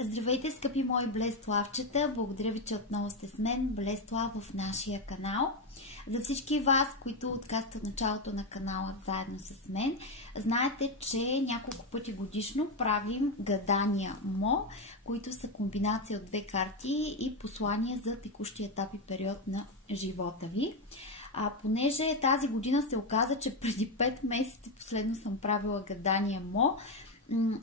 Здравейте, скъпи мои Блеславчета! Благодаря ви, че отново сте с мен, Блеслав, в нашия канал. За всички вас, които откасте от началото на канала заедно с мен, знаете, че няколко пъти годишно правим гадания МО, които са комбинация от две карти и послания за текущия етап и период на живота ви. Понеже тази година се оказа, че преди 5 месеца последно съм правила гадания МО,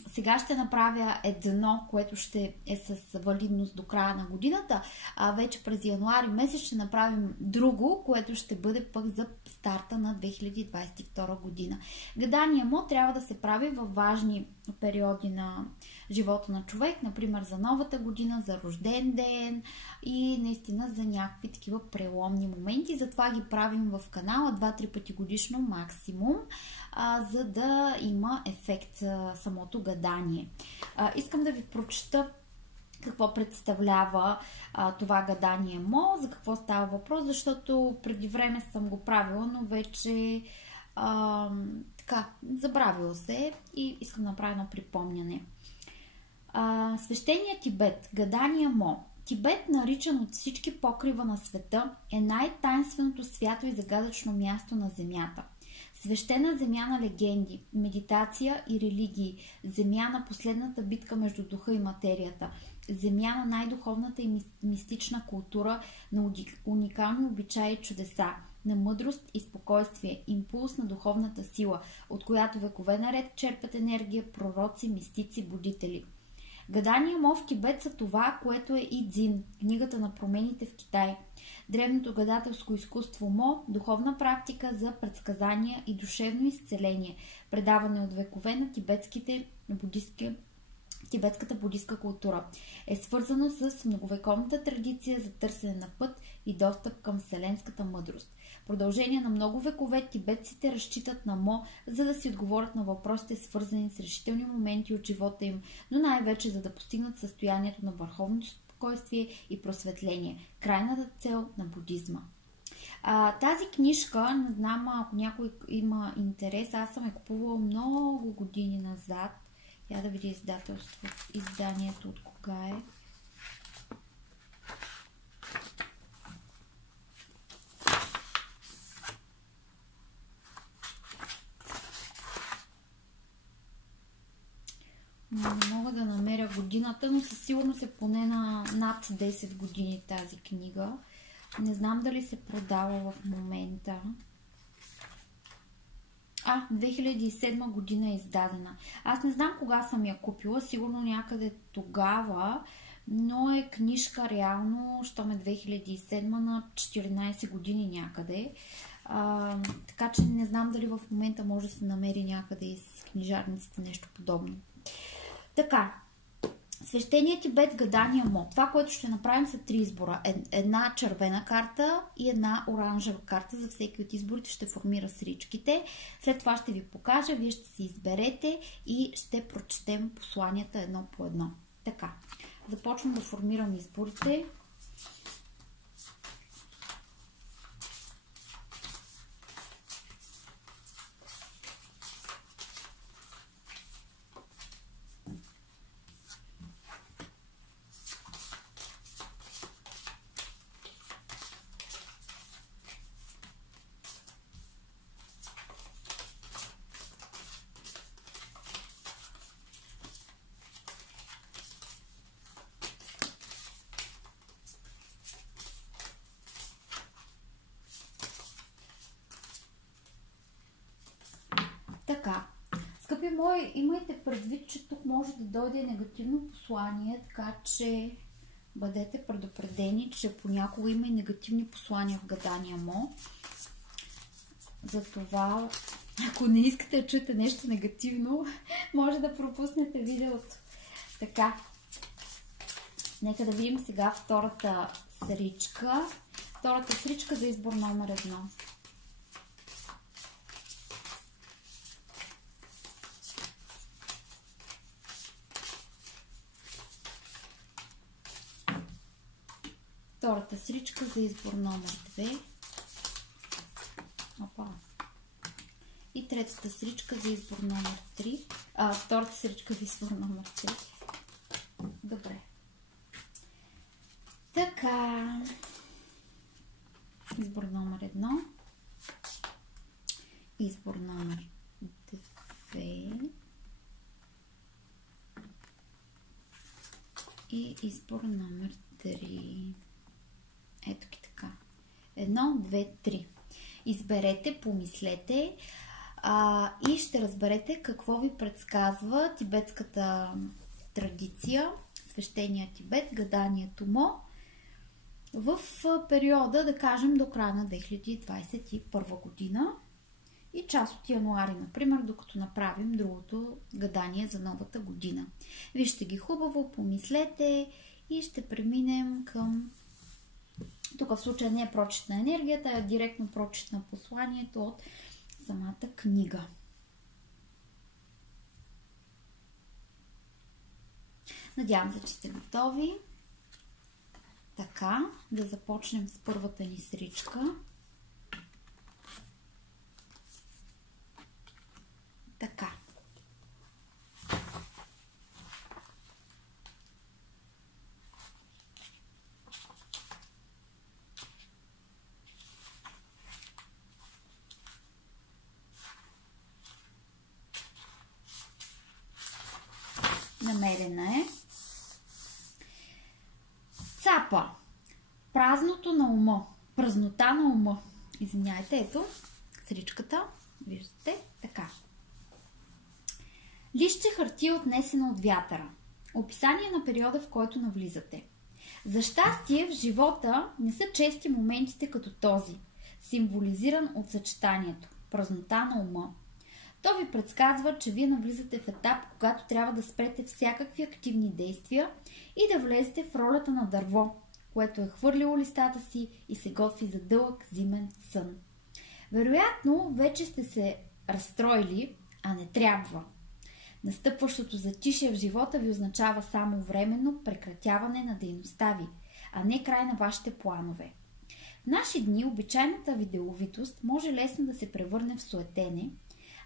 сега ще направя едно, което ще е с валидност до края на годината, а вече през януари месец ще направим друго, което ще бъде пък за старта на 2022 година. Гадания МО трябва да се прави във важни периоди на живота на човек, например за новата година, за рожден ден и наистина за някакви такива преломни моменти. Затова ги правим в канала 2-3 пъти годишно максимум, за да има ефект самото гадание. Искам да ви прочета какво представлява това гадание МО, за какво става въпрос, защото преди време съм го правила, но вече забравила се и искам да направя едно припомняне. Свещеният Тибет, гадание МО. Тибет, наричан от всички покрива на света, е най-тайнственото свято и загадъчно място на Земята. Свещена земя на легенди, медитация и религии, земя на последната битка между духа и материята, земя на най-духовната и мистична култура, на уникални обичаи и чудеса, на мъдрост и спокойствие, импулс на духовната сила, от която векове наред черпят енергия пророци, мистици, будители. Гадания МО в Тибет са това, което е и Дзин, книгата на промените в Китай. Древното гадателско изкуство МО, духовна практика за предсказания и душевно изцеление, предаване от векове на тибетската будистка култура. Е свързано с многовековната традиция за търсене на път и достъп към вселенската мъдрост. В продължение на много векове тибетците разчитат на МО, за да си отговорят на въпросите, свързани с решителни моменти от живота им, но най-вече за да постигнат състоянието на върховно спокойствие и просветление, крайната цел на будизма. Тази книжка, не знам ако някой има интерес, аз съм я купувала много години назад. Я да видя изданието от кога е. Не мога да намеря годината, но със сигурност е поне на над 10 години тази книга. Не знам дали се продава в момента. 2007 година е издадена. Аз не знам кога съм я купила, сигурно някъде тогава, но е книжка реално, щом е 2007 на 14 години някъде. Така че не знам дали в момента може да се намери някъде из книжарниците нещо подобно. Така, свещеният Тибет, гадания МО. Това, което ще направим, са 3 избора. Една червена карта и една оранжева карта. За всеки от изборите ще формира сричките. След това ще ви покажа, вие ще си изберете и ще прочетем посланията едно по едно. Така, започвам да формирам изборите. Така, скъпи мои, имайте предвид, че тук може да дойде негативно послание, така че бъдете предупредени, че понякога има и негативни послания в гадания МО. Затова, ако не искате да чуете нещо негативно, може да пропуснете видеото. Така, нека да видим сега втората сричка. Втората сричка за избор номер 1. Втората сричка за избор номер 2. И третата сричка за избор номер 3. Втората сричка за избор номер 3. Добре. Така. Избор номер 1. Избор номер 2. И избор номер 3. Ето ги така. 1, 2, 3. Изберете, помислете и ще разберете какво ви предсказва тибетската традиция, свещения Тибет, гаданието му в периода, да кажем, до края на 2021 година и част от януари, например, докато направим другото гадание за новата година. Вижте ги хубаво, помислете и ще преминем към... Тук в случая не е прочит на енергията, а директно прочит на посланието от самата книга. Надявам се, че сте готови. Така, да започнем с първата ни сричка. Така. Намерена е. Цапа. Празното на ума. Празнота на ума. Извиняйте, ето сричката. Виждате? Така. Листче хартия, отнесено от вятъра. Описание на периода, в който навлизате. За щастие в живота не са чести моментите като този, символизиран от съчетанието. Празнота на ума. То ви предсказва, че вие навлизате в етап, когато трябва да спрете всякакви активни действия и да влезете в ролята на дърво, което е хвърлило листата си и се готви за дълъг зимен сън. Вероятно, вече сте се разстроили, а не трябва. Настъпващото затишие в живота ви означава само временно прекратяване на дейността ви, а не край на вашите планове. В наши дни обичайната ви деловитост може лесно да се превърне в суетене,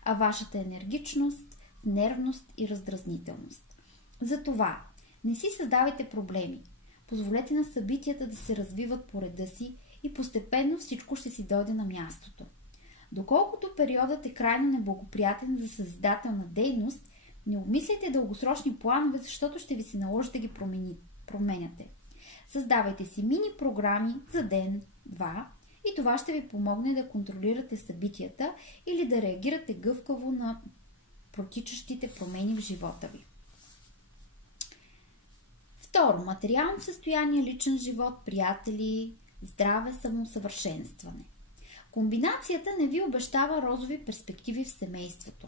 а вашата енергичност в нервност и раздразнителност. Затова не си създавайте проблеми. Позволете на събитията да се развиват по реда си и постепенно всичко ще си дойде на мястото. Доколкото периодът е крайно неблагоприятен за съзидателна дейност, не обмисляйте дългосрочни планове, защото ще ви се наложи да ги променяте. Създавайте си мини програми за ден, два и това ще ви помогне да контролирате събитията или да реагирате гъвкаво на протичащите промени в живота ви. Второ, материално състояние, личен живот, приятели, здраве, самоусъвършенстване. Комбинацията не ви обещава розови перспективи в семейството.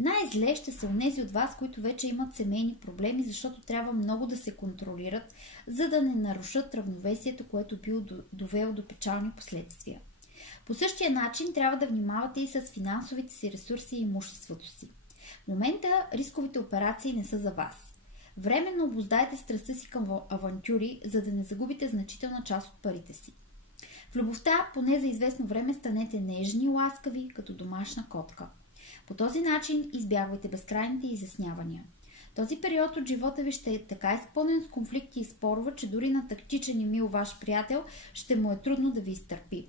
Най-зле ще са онези от вас, които вече имат семейни проблеми, защото трябва много да се контролират, за да не нарушат равновесието, което би довело до печални последствия. По същия начин трябва да внимавате и с финансовите си ресурси и имуществото си. В момента рисковите операции не са за вас. Временно обуздайте страстта си към авантюри, за да не загубите значителна част от парите си. В любовта, поне за известно време, станете нежни и ласкави, като домашна котка. По този начин избягвайте безкрайните изяснявания. Този период от живота ви ще е така изпълнен с конфликти и спорове, че дори на тактичен и мил ваш приятел ще му е трудно да ви изтърпи.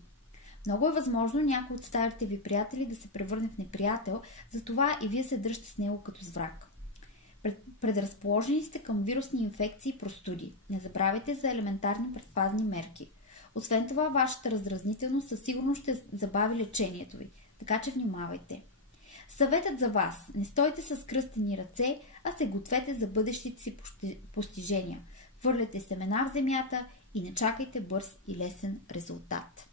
Много е възможно някой от старите ви приятели да се превърне в неприятел, затова и вие се дръжте с него като с враг. Предразположени сте към вирусни инфекции и простуди. Не забравяйте за елементарни предпазни мерки. Освен това, вашата раздразнителност със сигурност ще забави лечението ви, така че внимавайте. Съветът за вас: не стойте с кръстени ръце, а се гответе за бъдещите си постижения. Хвърляте семена в земята и не чакайте бърз и лесен резултат.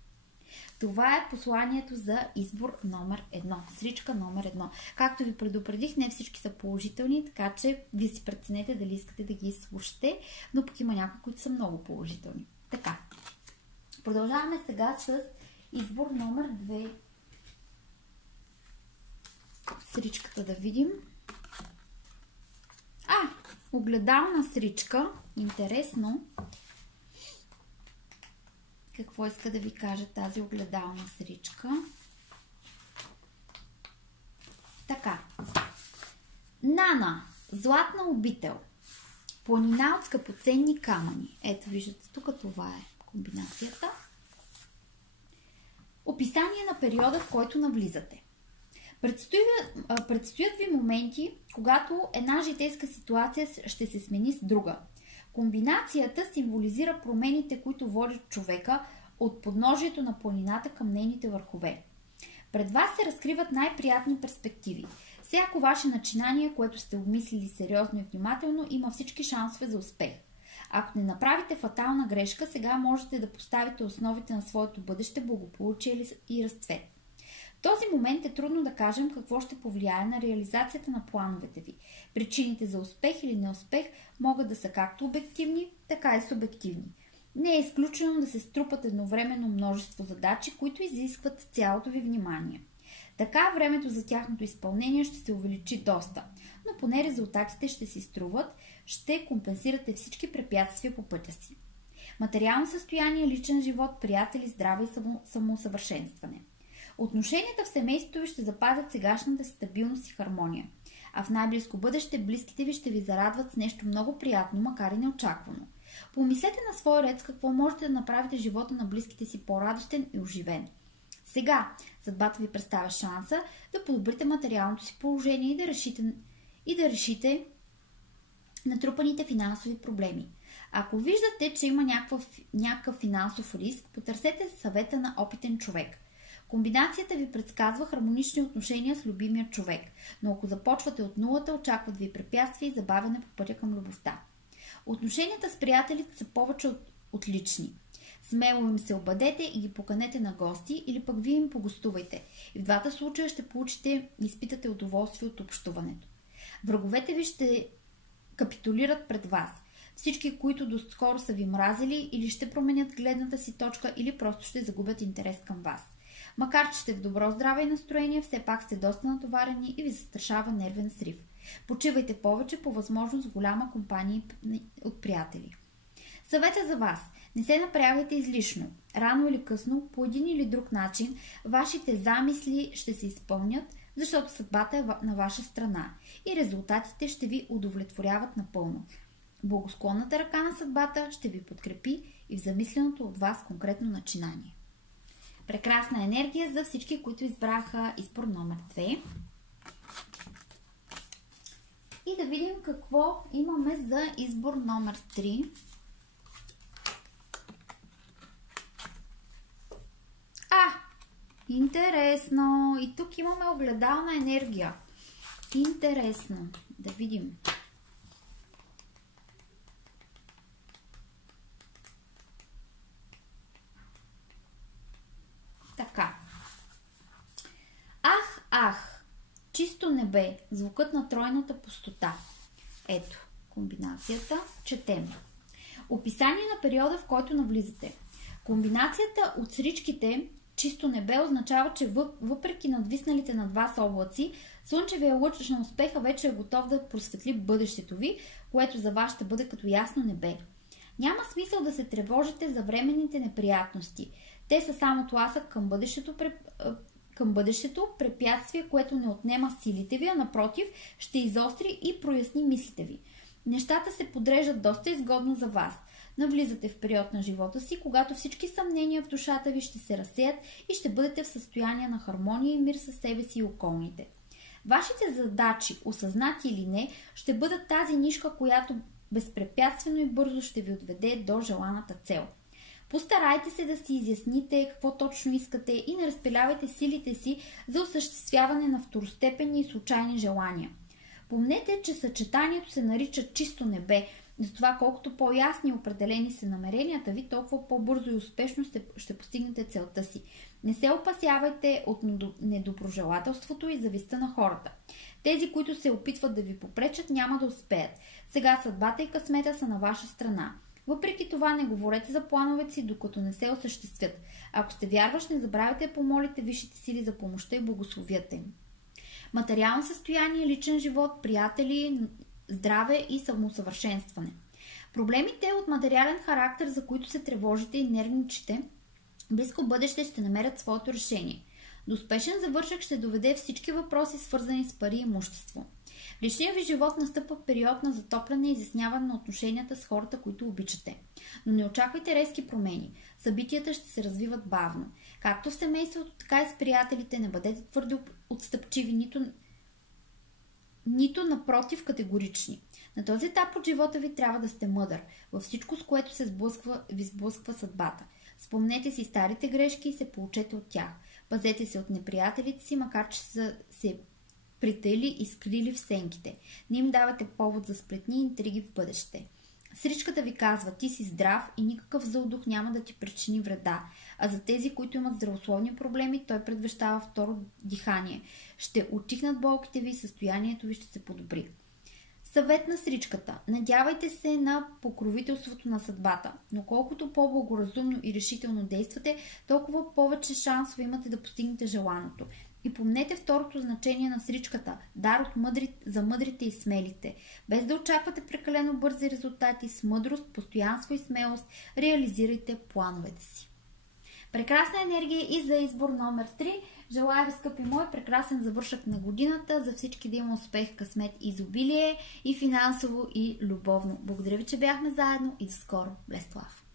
Това е посланието за избор номер 1. Сричка номер 1. Както ви предупредих, не всички са положителни, така че вие си преценете дали искате да ги слушате, но пък има някои, които са много положителни. Така. Продължаваме сега с избор номер 2. Сричката да видим. Огледална сричка. Интересно. Какво иска да ви каже тази огледална сричка? Така. Нана. Златна обител. Планина от скъпоценни камъни. Ето, виждате, тук това е комбинацията. Описание на периода, в който навлизате. Предстоят ви моменти, когато една житейска ситуация ще се смени с друга. Комбинацията символизира промените, които водят човека от подножието на планината към нейните върхове. Пред вас се разкриват най-приятни перспективи. Всяко ваше начинание, което сте обмислили сериозно и внимателно, има всички шансове за успех. Ако не направите фатална грешка, сега можете да поставите основите на своето бъдеще, благополучие и разцвет. В този момент е трудно да кажем какво ще повлияе на реализацията на плановете ви. Причините за успех или неуспех могат да са както обективни, така и субективни. Не е изключено да се струпат едновременно множество задачи, които изискват цялото ви внимание. Така времето за тяхното изпълнение ще се увеличи доста, но поне резултатите ще си струват, ще компенсирате всички препятствия по пътя си. Материално състояние, личен живот, приятели, здраве и самоусъвършенстване. Отношенията в семейството ви ще запазят сегашната стабилност и хармония, а в най-близко бъдеще близките ви ще ви зарадват с нещо много приятно, макар и неочаквано. Помислете на свой ред с какво можете да направите живота на близките си по-радостен и оживен. Сега съдбата ви представя шанса да подобрите материалното си положение и да решите натрупаните финансови проблеми. Ако виждате, че има някакъв финансов риск, потърсете съвета на опитен човек. Комбинацията ви предсказва хармонични отношения с любимия човек, но ако започвате от нулата, очакват ви препятствия и забавяне по пътя към любовта. Отношенията с приятелите са повече от лични. Смело им се обадете и ги поканете на гости или пък вие им погостувайте. И в двата случая ще получите и изпитате удоволствие от общуването. Враговете ви ще капитулират пред вас. Всички, които доскоро са ви мразили, или ще променят гледната си точка, или просто ще загубят интерес към вас. Макар че сте в добро здраве и настроение, все пак сте доста натоварени и ви застрашава нервен срив. Почивайте повече, по възможност голяма компания от приятели. Съвета за вас. Не се напрягайте излишно. Рано или късно, по един или друг начин, вашите замисли ще се изпълнят, защото съдбата е на ваша страна и резултатите ще ви удовлетворяват напълно. Благосклонната ръка на съдбата ще ви подкрепи и в замисленото от вас конкретно начинание. Прекрасна енергия за всички, които избраха избор номер 2. И да видим какво имаме за избор номер 3. Интересно! И тук имаме огледална енергия. Интересно. Да видим. Така. Ах! Чисто небе. Звукът на тройната пустота. Ето комбинацията. Четем. Описание на периода, в който навлизате. Комбинацията от сричките чисто небе означава, че въпреки надвисналите над вас облаци, слънчевия лъч на успеха вече е готов да просветли бъдещето ви, което за вас ще бъде като ясно небе. Няма смисъл да се тревожите за временните неприятности. Те са само тласък към бъдещето, препятствие, което не отнема силите ви, а напротив ще изостри и проясни мислите ви. Нещата се подреждат доста изгодно за вас. Навлизате в период на живота си, когато всички съмнения в душата ви ще се разсеят и ще бъдете в състояние на хармония и мир със себе си и околните. Вашите задачи, осъзнати или не, ще бъдат тази нишка, която безпрепятствено и бързо ще ви отведе до желаната цел. Постарайте се да си изясните какво точно искате и не разпилявайте силите си за осъществяване на второстепенни и случайни желания. Помнете, че съчетанието се нарича чисто небе, затова колкото по-ясни и определени са намеренията ви, толкова по-бързо и успешно ще постигнете целта си. Не се опасявайте от недоброжелателството и завистта на хората. Тези, които се опитват да ви попречат, няма да успеят. Сега съдбата и късмета са на ваша страна. Въпреки това не говорете за плановете си, докато не се осъществят. Ако сте вярващ, не забравяйте да помолите висшите сили за помощта и благословията им. Материално състояние, личен живот, приятели, здраве и самоусъвършенстване. Проблемите от материален характер, за които се тревожите и нервничите, близко бъдеще ще намерят своето решение. До успешен завършък ще доведе всички въпроси, свързани с пари и имущество. Личният ви живот настъпва период на затопляне и изясняване на отношенията с хората, които обичате. Но не очаквайте резки промени. Събитията ще се развиват бавно. Както в семейството, така и с приятелите, не бъдете твърде отстъпчиви, нито напротив категорични. На този етап от живота ви трябва да сте мъдър във всичко, с което ви сблъсква съдбата. Спомнете си старите грешки и се поучете от тях. Пазете се от неприятелите си, макар че са се притаили и скрили в сенките. Не им давате повод за сплетни и интриги в бъдеще. Сричката ви казва: ти си здрав и никакъв зъл дух няма да ти причини вреда. А за тези, които имат здравословни проблеми, той предвещава второ дихание. Ще утихнат болките ви и състоянието ви ще се подобри. Съвет на сричката. Надявайте се на покровителството на съдбата, но колкото по-благоразумно и решително действате, толкова повече шансове имате да постигнете желаното. И помнете второто значение на сричката – дар за мъдрите и смелите. Без да очаквате прекалено бързи резултати, с мъдрост, постоянство и смелост реализирайте плановете си. Прекрасна енергия и за избор номер 3. Желая ви, скъпи мои, прекрасен завършък на годината, за всички да има успех, късмет, изобилие и финансово и любовно. Благодаря ви, че бяхме заедно и до скоро. Blessed Love!